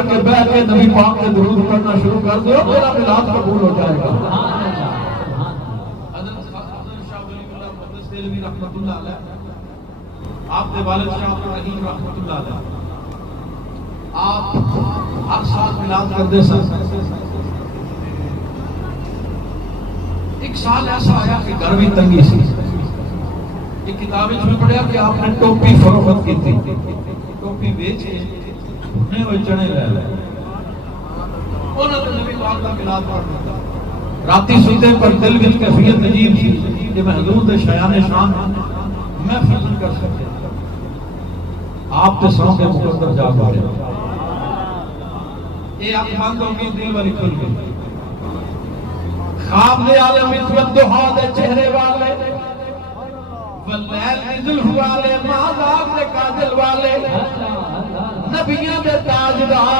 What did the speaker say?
کر کے بیٹھ کے نبی پاک کے درود پڑھنا شروع کر دو، تیرا میلاد قبول ہو جائے گا۔ رحمت اللہ علیہ، آپ کے والد شاہ عبد الرحیم رحمت اللہ علیہ، آپ ہر سال میلاد کرتے سن۔ ایک سال ایسا آیا کہ گھر بھی تنگی سی، ایک کتاب میں پڑھا کہ آپ نے ٹوپی فروخت کی تھی، ٹوپی بیچ کے نہیں ہوئے چنے لے لے، انہوں نے نبی پاک کا میلاد پڑھ دیا۔ راتی سوتے پر دل وچ کیفیت عجیب تھی کہ میں حضور دے شایان شان محفل نہیں کر سکتے، آپ تے سو کے مقدر جا پائے، یہ آپ بند ہو گئی، دل والی کھل گئی۔ خواب دے عالم والدحا دے چہرے والے، واللیل نزل والے، مہذاب دے کاجل والے، نبیوں دے تاجدار